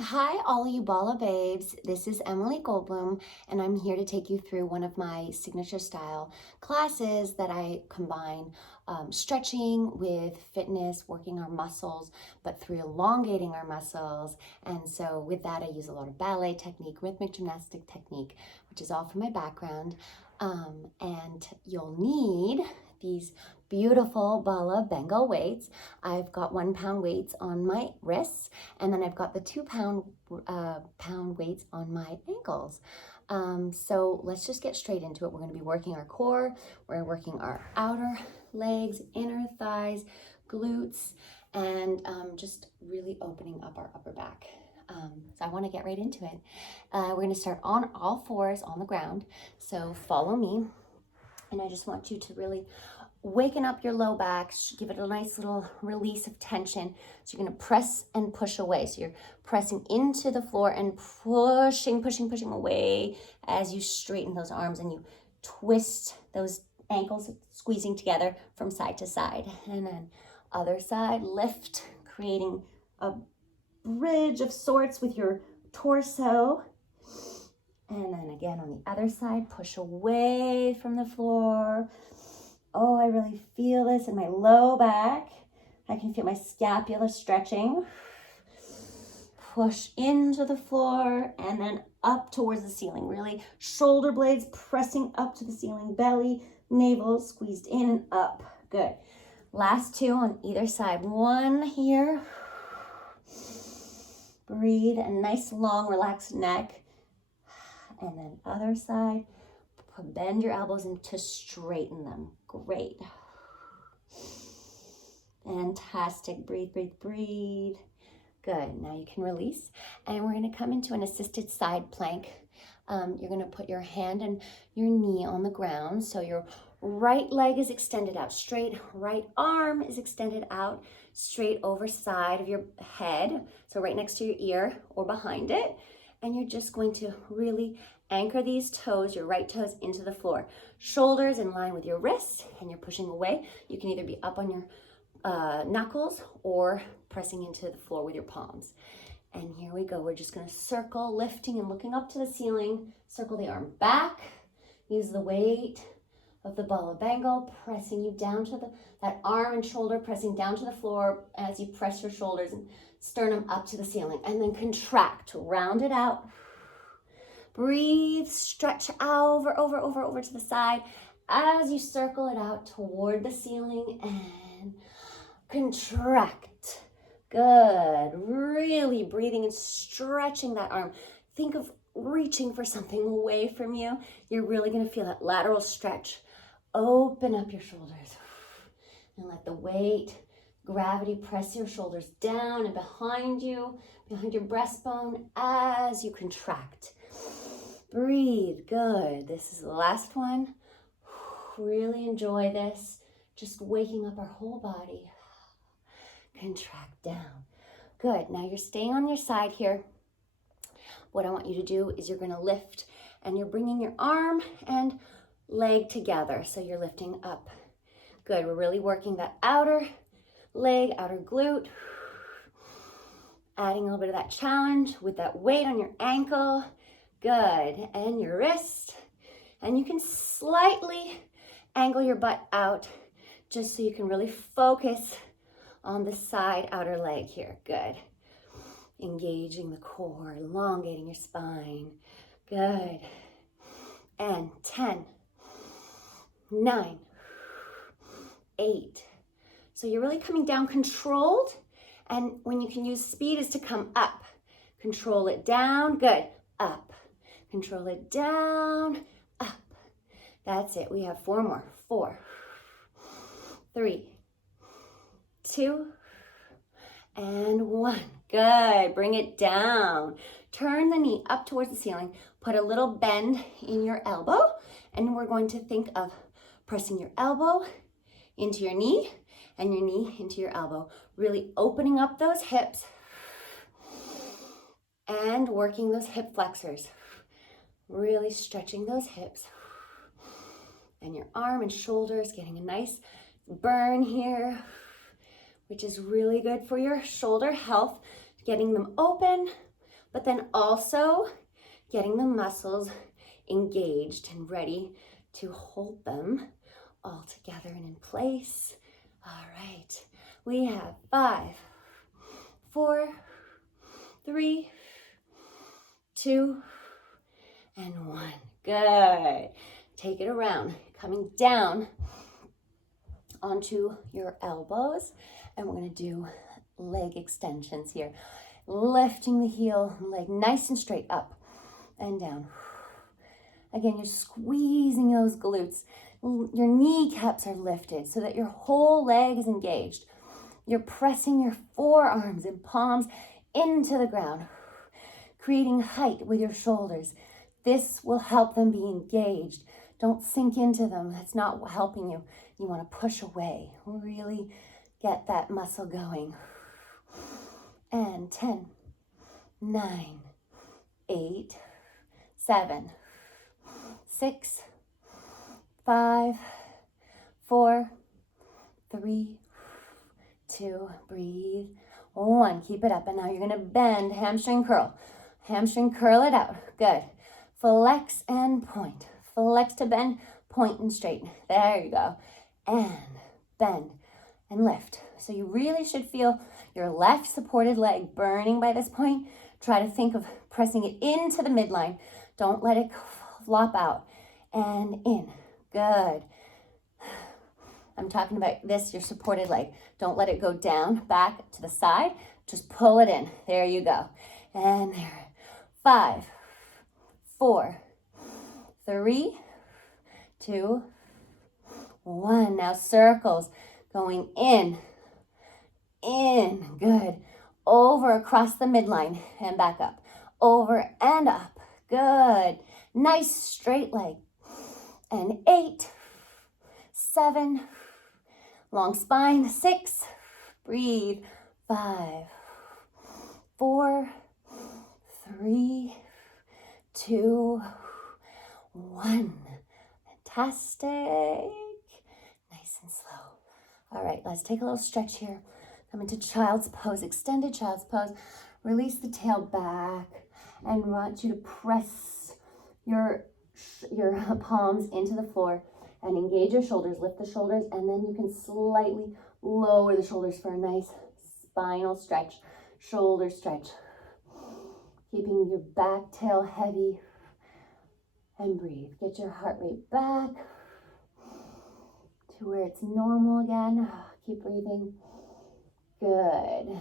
Hi, all you Bala babes. This is Emilie Goldblum, and I'm here to take you through one of my signature style classes that I combine stretching with fitness, working our muscles, but through elongating our muscles. And so with that, I use a lot of ballet technique, rhythmic gymnastic technique, which is all from my background. And you'll need these beautiful Bala Bengal weights. I've got 1 pound weights on my wrists, and then I've got the 2 pound weights on my ankles. So let's just get straight into it. We're going to be working our core. We're working our outer legs, inner thighs, glutes, and just really opening up our upper back. So I want to get right into it. We're going to start on all fours on the ground. So follow me. And I just want you to really waken up your low back, give it a nice little release of tension. So you're going to press and push away. So you're pressing into the floor and pushing away as you straighten those arms and you twist those ankles, squeezing together from side to side. And then other side, lift, creating a bridge of sorts with your torso. And then again on the other side, push away from the floor. Oh, I really feel this in my low back. I can feel my scapula stretching. Push into the floor and then up towards the ceiling. Really, shoulder blades pressing up to the ceiling, belly, navel squeezed in and up. Good. Last two on either side. One here. Breathe, a nice long relaxed neck. And then other side, bend your elbows in to straighten them. Great. Fantastic. Breathe, breathe, breathe. Good. Now you can release. And we're going to come into an assisted side plank. You're going to put your hand and your knee on the ground. So your right leg is extended out straight. Right arm is extended out straight over side of your head. So right next to your ear or behind it. And you're just going to really anchor these toes, your right toes, into the floor. Shoulders in line with your wrists, and you're pushing away. You can either be up on your knuckles or pressing into the floor with your palms. And here we go. We're just going to circle, lifting and looking up to the ceiling. Circle the arm back. Use the weight of the Bala Bengal, pressing you down to that arm and shoulder, pressing down to the floor as you press your shoulders and sternum up to the ceiling. And then contract, round it out. Breathe, stretch over to the side as you circle it out toward the ceiling and contract. Good. Really breathing and stretching that arm. Think of reaching for something away from you. You're really going to feel that lateral stretch. Open up your shoulders and let the weight, gravity press your shoulders down and behind you, behind your breastbone as you contract. Breathe. Good. This is the last one. Really enjoy this. Just waking up our whole body. Contract down. Good. Now you're staying on your side here. What I want you to do is you're going to lift and you're bringing your arm and leg together. So you're lifting up. Good. We're really working that outer leg, outer glute. Adding a little bit of that challenge with that weight on your ankle. Good. And your wrist. And you can slightly angle your butt out just so you can really focus on the side outer leg here. Good. Engaging the core, elongating your spine. Good. And 10, 9, 8. So you're really coming down controlled. And when you can use speed is to come up. Control it down. Good. Up. Control it down. Up. That's it. We have 4 more. 4, 3, 2, and 1. Good. Bring it down. Turn the knee up towards the ceiling. Put a little bend in your elbow. And we're going to think of pressing your elbow into your knee and your knee into your elbow. Really opening up those hips and working those hip flexors. Really stretching those hips. And your arm and shoulders getting a nice burn here, which is really good for your shoulder health, getting them open but then also getting the muscles engaged and ready to hold them all together and in place. All right, we have 5, 4, 3, 2, and 1. Good. Take it around, coming down onto your elbows, and we're going to do leg extensions here. Lifting the heel, leg nice and straight, up and down. Again, you're squeezing those glutes. Your kneecaps are lifted so that your whole leg is engaged. You're pressing your forearms and palms into the ground, creating height with your shoulders. This will help them be engaged. Don't sink into them. That's not helping you. You want to push away. Really get that muscle going. And 10, 9, 8, 7, 6, 5, 4, 3, 2, breathe, 1. Keep it up. And now you're going to bend, hamstring curl. Hamstring curl it out. Good. Flex and point. Flex to bend, point and straighten. There you go. And bend and lift. So you really should feel your left supported leg burning by this point. Try to think of pressing it into the midline. Don't let it flop out. And in. Good. I'm talking about this, your supported leg. Don't let it go down, back to the side. Just pull it in. There you go. And there. 5, 4, 3, 2, 1. Now circles going in. Good. Over across the midline and back up. Over and up. Good. Nice straight leg. And 8, 7, long spine. 6, breathe. 5, 4, 3, 2, 1. Fantastic. Nice and slow. All right, let's take a little stretch here. Come into child's pose, extended child's pose. Release the tail back, and I want you to press your palms into the floor and engage your shoulders. Lift the shoulders, and then you can slightly lower the shoulders for a nice spinal stretch, shoulder stretch. Keeping your back tail heavy, and breathe. Get your heart rate back to where it's normal again. Keep breathing. Good.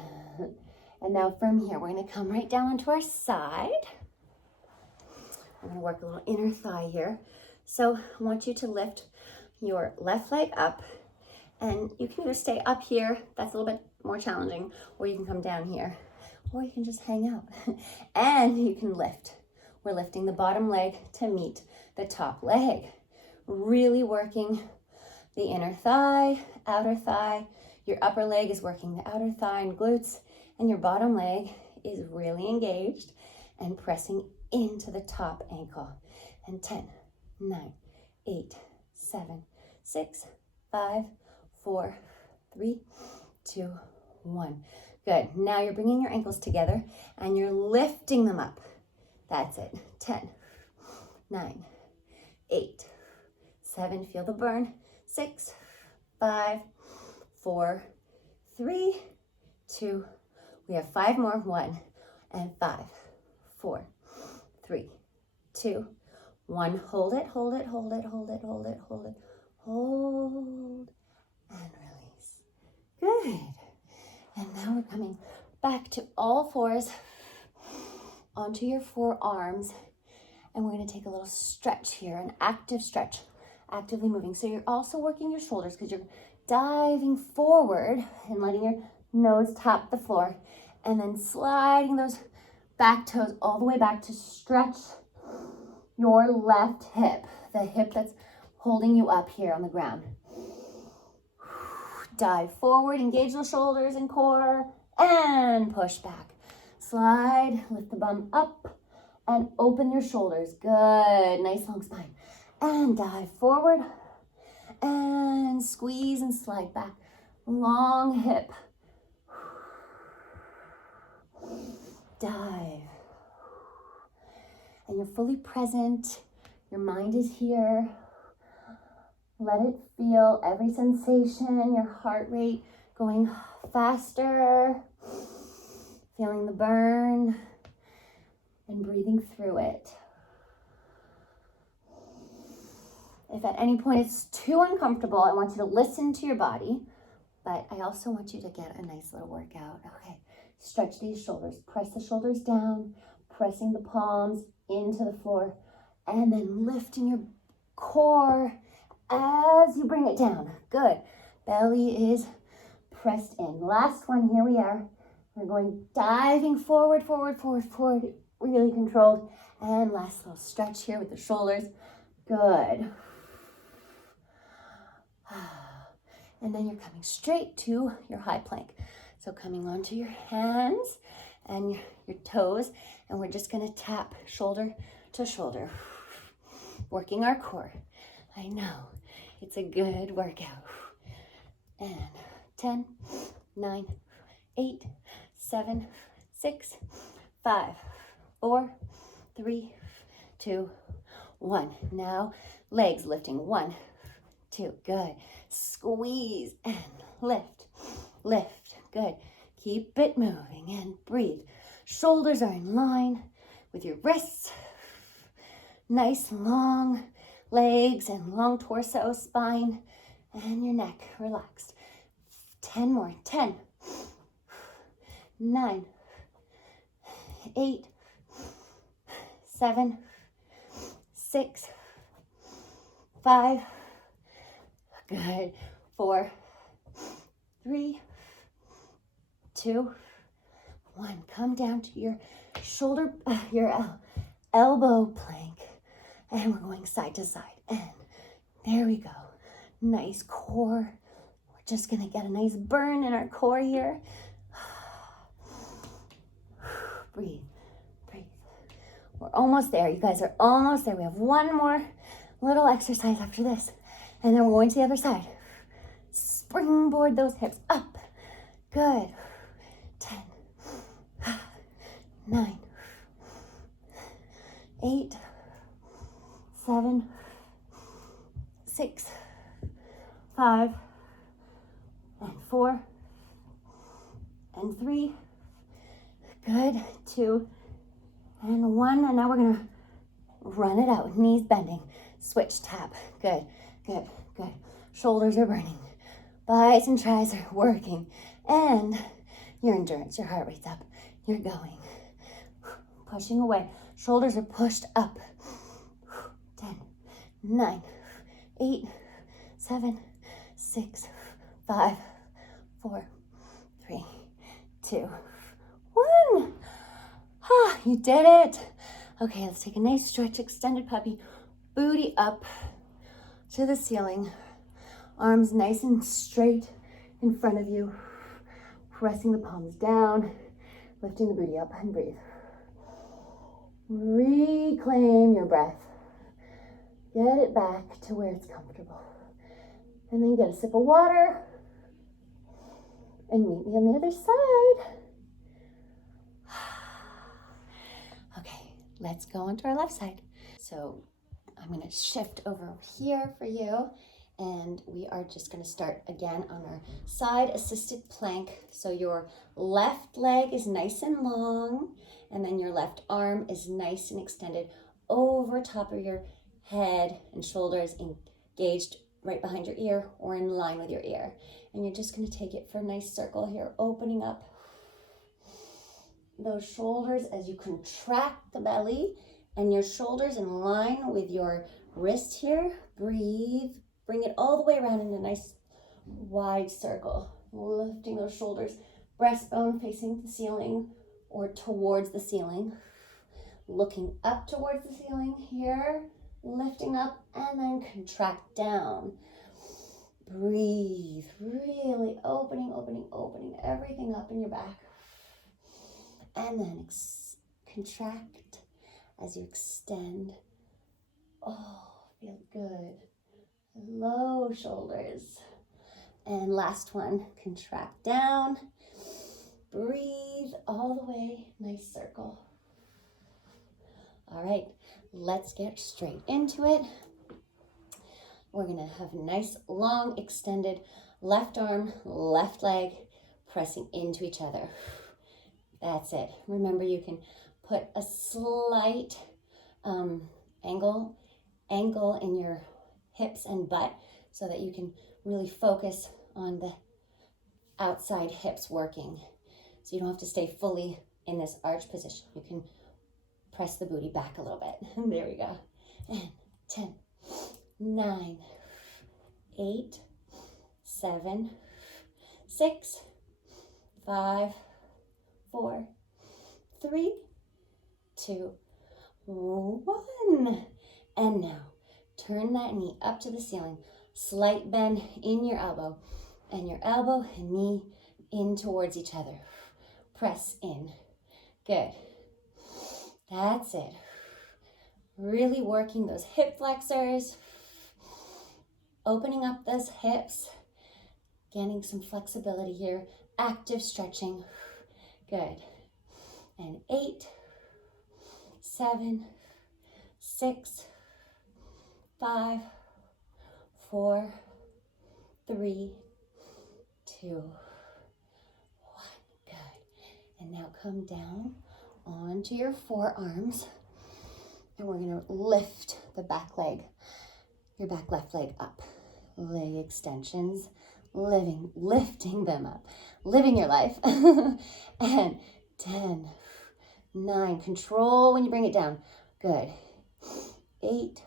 And now from here, we're going to come right down onto our side. I'm going to work a little inner thigh here. So I want you to lift your left leg up, and you can either stay up here, that's a little bit more challenging, or you can come down here, or you can just hang out. And you can lift. We're lifting the bottom leg to meet the top leg. Really working the inner thigh, outer thigh. Your upper leg is working the outer thigh and glutes, and your bottom leg is really engaged and pressing into the top ankle. And 10, 9, 8, 7, 6, 5, 4, 3, 2, 1. Good. Now you're bringing your ankles together and you're lifting them up. That's it. 10, 9, 8, 7, feel the burn. 6, 5, 4, 3, 2, we have 5 more. 1 and 5, 4, 3, 2, 1. Hold it, hold it, hold it, hold it, hold it, hold it, hold, and release. Good. And now we're coming back to all fours onto your forearms, and we're going to take a little stretch here, an active stretch, actively moving. So you're also working your shoulders because you're diving forward and letting your nose tap the floor, and then sliding those back toes all the way back to stretch your left hip, the hip that's holding you up here on the ground. Dive forward, engage the shoulders and core, and push back. Slide, lift the bum up, and open your shoulders. Good, nice long spine. And dive forward, and squeeze and slide back. Long hip. Dive. and you're fully present. Your mind is here. Let it feel every sensation, your heart rate going faster, feeling the burn, and breathing through it. If at any point it's too uncomfortable, I want you to listen to your body, but I also want you to get a nice little workout. Okay, stretch these shoulders, press the shoulders down, pressing the palms into the floor, and then lifting your core as you bring it down. Good. Belly is pressed in. Last one, here we are. We're going diving forward, forward, forward, forward, really controlled. And last little stretch here with the shoulders. Good. And then you're coming straight to your high plank. So coming onto your hands and your toes, and we're just gonna tap shoulder to shoulder, working our core. I know, it's a good workout. And 10, 9, 8, 7, 6, 5, 4, 3, 2, 1. Now, legs lifting. 1, 2, good. Squeeze and lift, lift, good. Keep it moving and breathe. Shoulders are in line with your wrists. Nice long legs and long torso, spine, and your neck relaxed. 10 more. 10, 9, 8, 7, 6, 5, good. 4, 3, 2, 1. Come down to your shoulder, your elbow plank, and we're going side to side. And there we go. Nice core. We're just gonna get a nice burn in our core here. Breathe, breathe. We're almost there. You guys are almost there. We have one more little exercise after this. And then we're going to the other side. Springboard those hips up. Good. 10, 9, 8, 7, 6, 5, and 4, and 3. Good. 2, and 1. And now we're gonna run it out. Knees bending. Switch, tap. Good, good, good. Shoulders are burning. Biceps and tries are working. And your endurance, your heart rate's up. You're going. Pushing away. Shoulders are pushed up. 10, 9, 8, 7, 6, 5, 4, 3, 2, 1. Ah, you did it. Okay, let's take a nice stretch, extended puppy. Booty up to the ceiling. Arms nice and straight in front of you. Pressing the palms down, lifting the booty up, and breathe. Reclaim your breath. Get it back to where it's comfortable. And then get a sip of water. And meet me on the other side. Okay, let's go onto our left side. So I'm gonna shift over here for you. And we are just gonna start again on our side assisted plank. So your left leg is nice and long, and then your left arm is nice and extended over top of your head and shoulders, engaged right behind your ear or in line with your ear. And you're just gonna take it for a nice circle here, opening up those shoulders as you contract the belly and your shoulders in line with your wrist here. Breathe. Bring it all the way around in a nice wide circle. Lifting those shoulders, breastbone facing the ceiling or towards the ceiling. Looking up towards the ceiling here, lifting up and then contract down. Breathe, really opening, opening, opening everything up in your back. And then contract as you extend. Oh, feel good. Low shoulders. And last one, contract down. Breathe all the way, nice circle. All All right, let's get straight into it. We're gonna have a nice, long, extended left arm, left leg, pressing into each other. That's it. Remember, you can put a slight angle in your hips and butt so that you can really focus on the outside hips working. So you don't have to stay fully in this arch position. You can press the booty back a little bit. There we go. And 10, 9, 8, 7, 6, 5, 4, 3, 2, 1. And now turn that knee up to the ceiling. Slight bend in your elbow, and your elbow and knee in towards each other. Press in. Good. That's it. Really working those hip flexors, opening up those hips, getting some flexibility here, active stretching. Good. And 8, 7, 6, 5, 4, 3, 2, 1. Good. And now come down onto your forearms, and we're going to lift the back leg, your back left leg up. Leg extensions, lifting them up, living your life. And 10, 9, control when you bring it down. Good. 8,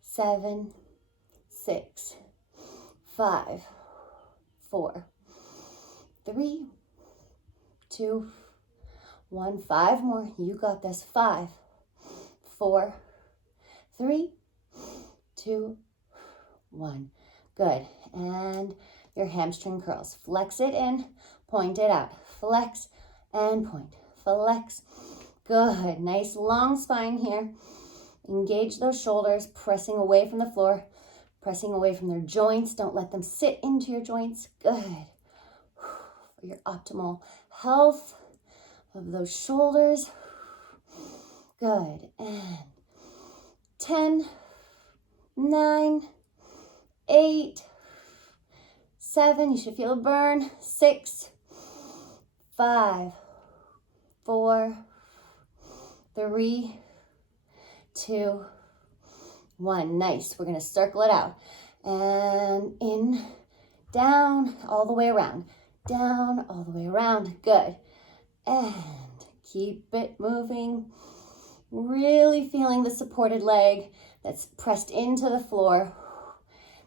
7, 6, 5, 4, 3, 2, 1. 5 more. You got this. 5, 4, 3, 2, 1. Good. And your hamstring curls. Flex it in, point it out. Flex and point. Flex. Good. Nice long spine here. Engage those shoulders, pressing away from the floor, pressing away from their joints. Don't let them sit into your joints. Good. For your optimal health of those shoulders. Good. And 10, 9, 8, 7. You should feel a burn. 6, 5, 4, 3, 2, 1. Nice. We're going to circle it out. And in, down, all the way around. Down, all the way around. Good. And keep it moving. Really feeling the supported leg that's pressed into the floor.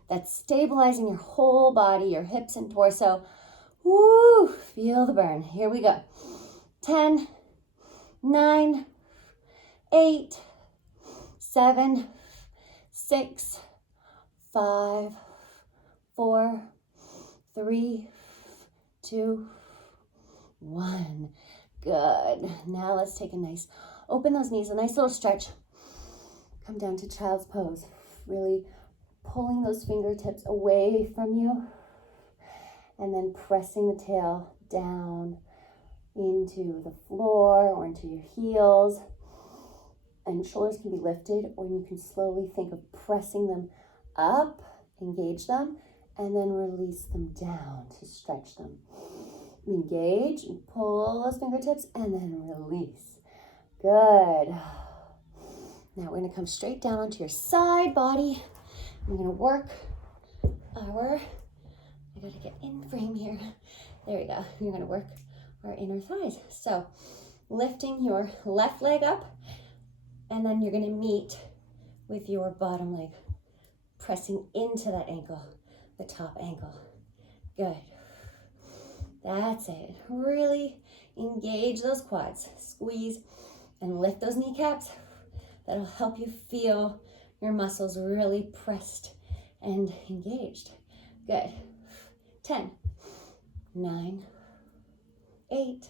That's stabilizing your whole body, your hips and torso. Woo! Feel the burn. Here we go. 10, 9, 8, 7, 6, 5, 4, 3, 2, 1. Good. Now let's take a nice, open those knees, a nice little stretch. Come down to child's pose. Really pulling those fingertips away from you. And then pressing the tail down into the floor or into your heels. And shoulders can be lifted, or you can slowly think of pressing them up, engage them, and then release them down to stretch them. Engage and pull those fingertips and then release. Good. Now we're going to come straight down onto your side body. We're going to work our, I got to get in frame here. There we go. We're going to work our inner thighs. So lifting your left leg up, and then you're going to meet with your bottom leg, pressing into that ankle, the top ankle. Good. That's it. Really engage those quads. Squeeze and lift those kneecaps. That'll help you feel your muscles really pressed and engaged. Good. 10, 9, 8,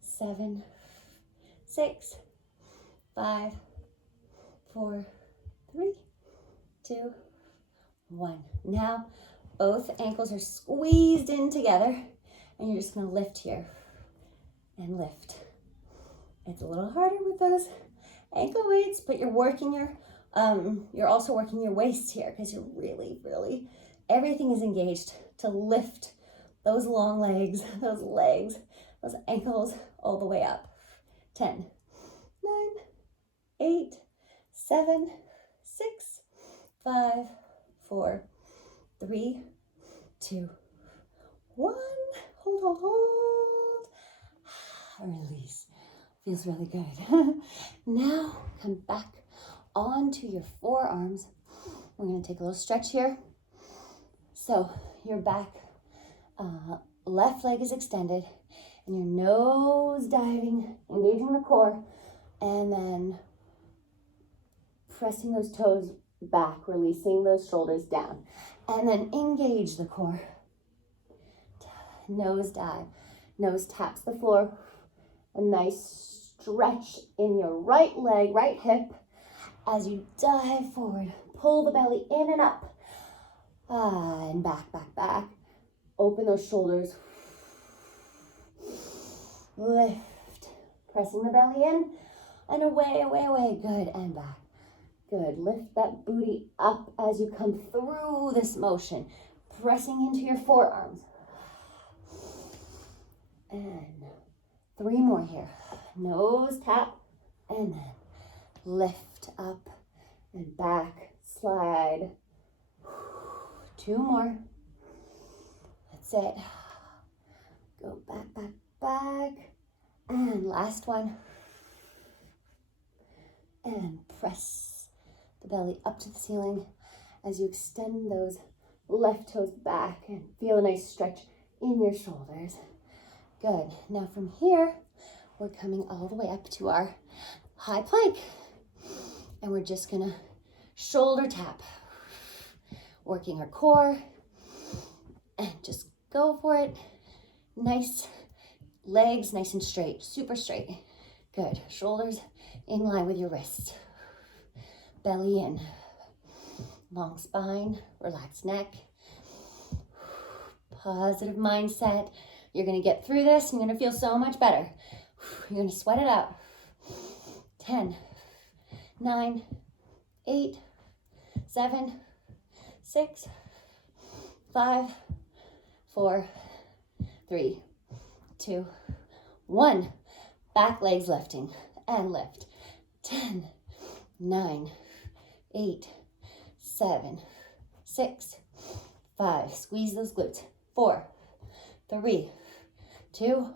7, 6, 5, 4, 3, 2, 1. Now, both ankles are squeezed in together, and you're just going to lift here and lift. It's a little harder with those ankle weights, but you're working you're also working your waist here because you're really, everything is engaged to lift those long legs, those ankles all the way up. 10, 9, 8, 7, 6, 5, 4, 3, 2, 1. Hold. Release. Feels really good. Now come back onto your forearms. We're going to take a little stretch here. So your back, left leg is extended, and your nose diving, engaging the core, and then pressing those toes back, releasing those shoulders down, and then engage the core. Nose dive, nose taps the floor. A nice stretch in your right leg, right hip, as you dive forward. Pull the belly in and up, and back. Open those shoulders. Lift, pressing the belly in, and away. Good, and back. Good. Lift that booty up as you come through this motion, pressing into your forearms. And 3 more here. Nose tap, and then lift up and back, slide. 2 more. That's it. Go back. And last one. And press the belly up to the ceiling as you extend those left toes back and feel a nice stretch in your shoulders. Good. Now from here, we're coming all the way up to our high plank. And we're just gonna shoulder tap, working our core, and just go for it. Nice legs, nice and straight, super straight. Good. Shoulders in line with your wrists. Belly in. Long spine, relaxed neck. Positive mindset. You're gonna get through this. You're gonna feel so much better. You're gonna sweat it out. 10, 9, 8, 7, 6, 5, 4, 3, 2, 1. Back legs lifting and lift. 10, 9, 8, 7, 6, 5. Squeeze those glutes. 4, 3, 2.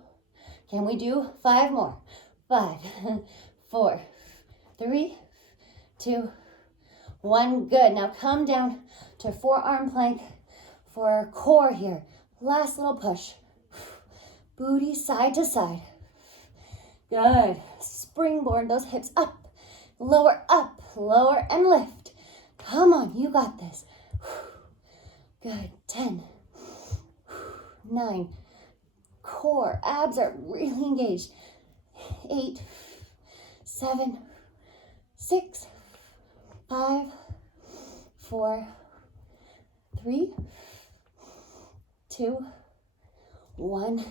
Can we do 5 more? 5, 4, 3, 2, 1. Good. Now come down to forearm plank for our core here. Last little push. Booty side to side. Good. Springboard those hips up, lower, and lift. Come on, you got this. Good. 10, 9. Core, abs are really engaged. 8, 7, 6, 5, 4, 3, 2, 1.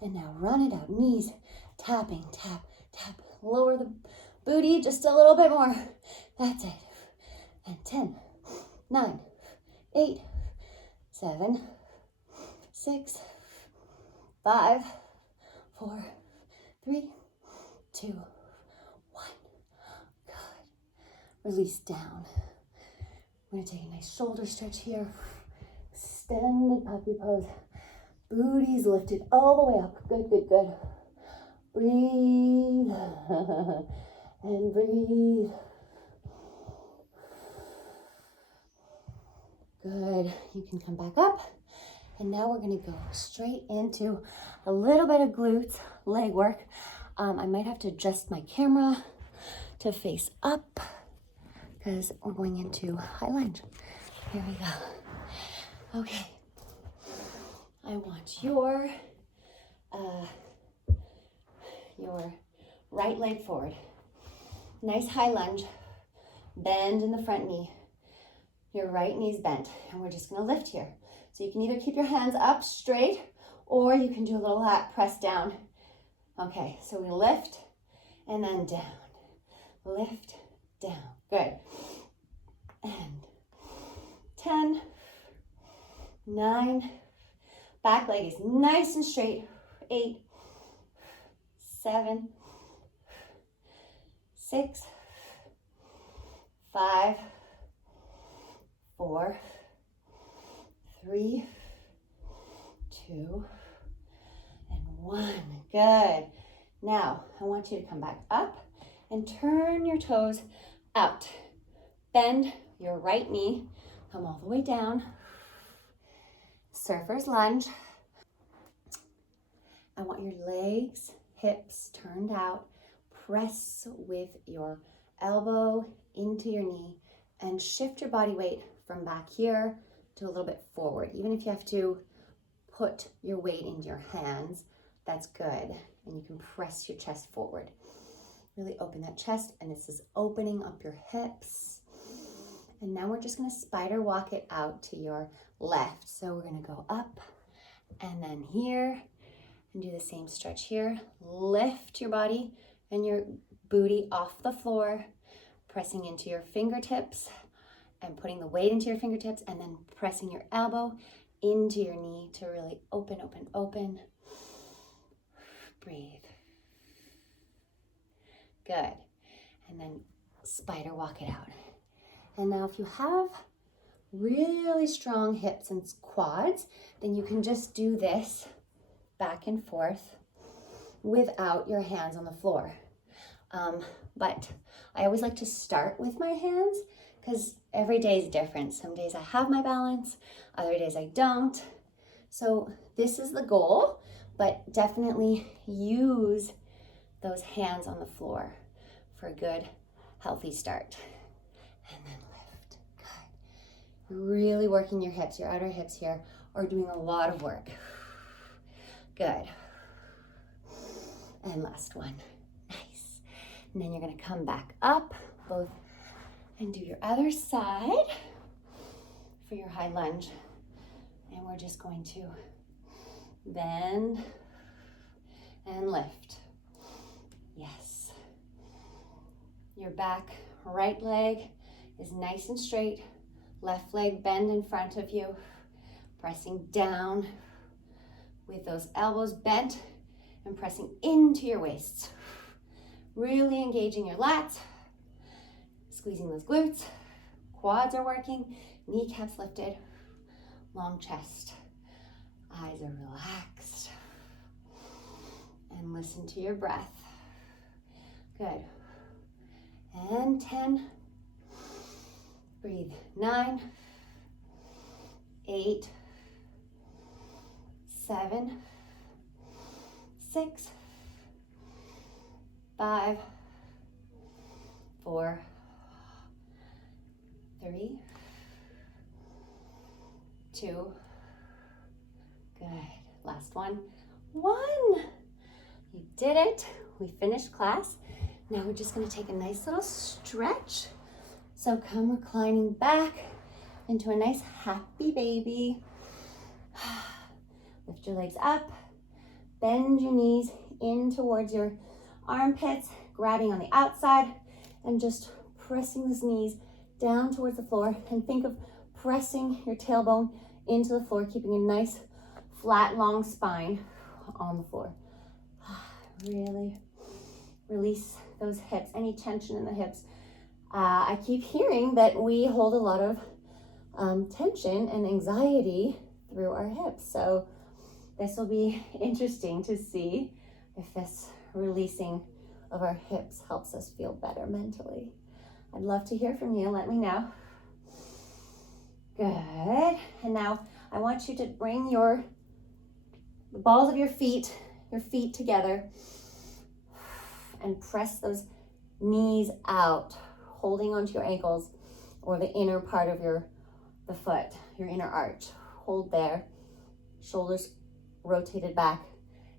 And now run it out. Knees tapping, tap. Lower the booty just a little bit more. That's it. And 10, 9, 8, 7, 6, 5, 4, 3, 2, 1. Good. Release down. We're going to take a nice shoulder stretch here. Extended puppy pose. Booty's lifted all the way up. Good. Breathe. And breathe. Good. You can come back up. And now we're going to go straight into a little bit of glutes, leg work. I might have to adjust my camera to face up because we're going into high lunge. Here we go. Okay. I want your right leg forward. Nice high lunge. Bend in the front knee. Your right knee's bent. And we're just going to lift here. So you can either keep your hands up straight or you can do a little lat press down. Okay, so we lift and then down. lift, down. Good. And 10, 9, back leg is nice and straight. 8, 7, 6, 5, 4, 3, 2, and 1. Good. Now, I want you to come back up and turn your toes out. Bend your right knee. Come all the way down. Surfer's lunge. I want your legs, hips turned out. Press with your elbow into your knee and shift your body weight from back here to a little bit forward. Even if you have to put your weight into your hands, that's good. And you can press your chest forward. Really open that chest, and this is opening up your hips. And now we're just gonna spider walk it out to your left. So we're gonna go up and then here and do the same stretch here. Lift your body and your booty off the floor, pressing into your fingertips and putting the weight into your fingertips, and then pressing your elbow into your knee to really open, open, open. Breathe. Good. And then spider walk it out. And now if you have really strong hips and quads, then you can just do this back and forth without your hands on the floor. But I always like to start with my hands because every day is different. Some days I have my balance, other days I don't. So this is the goal, but definitely use those hands on the floor for a good, healthy start. And then lift. Good. You're really working your hips, your outer hips here are doing a lot of work. Good. And last one. Nice. And then you're going to come back up both and do your other side for your high lunge. And we're just going to bend and lift. Yes. Your back right leg is nice and straight. Left leg bend in front of you. Pressing down with those elbows bent and pressing into your waists. Really engaging your lats, squeezing those glutes. Quads are working, kneecaps lifted, long chest. Eyes are relaxed. And listen to your breath. Good. And 10. Breathe. 9, 8, 7, 6, 5, 4, 3, 2. Good. Last one. 1. You did it. We finished class. Now we're just going to take a nice little stretch. So come reclining back into a nice happy baby. Lift your legs up. Bend your knees in towards your armpits, grabbing on the outside and just pressing those knees down towards the floor. And think of pressing your tailbone into the floor, keeping a nice flat, long spine on the floor. Really release those hips, any tension in the hips. I keep hearing that we hold a lot of tension and anxiety through our hips. So this will be interesting to see if this releasing of our hips helps us feel better mentally. I'd love to hear from you. Let me know. Good. And now I want you to bring the balls of your feet together and press those knees out, holding onto your ankles or the inner part of the foot, your inner arch. Hold there, shoulders rotated back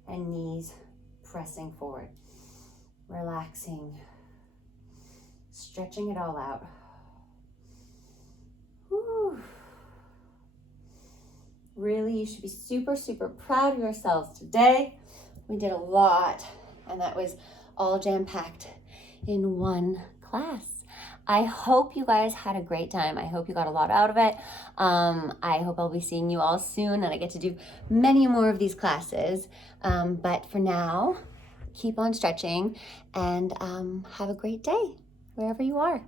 and knees pressing forward. Relaxing, stretching it all out. Whew. Really, you should be super, super proud of yourselves today. We did a lot, and that was all jam-packed in one class. I hope you guys had a great time. I hope you got a lot out of it. I hope I'll be seeing you all soon and I get to do many more of these classes. But for now, keep on stretching and have a great day wherever you are.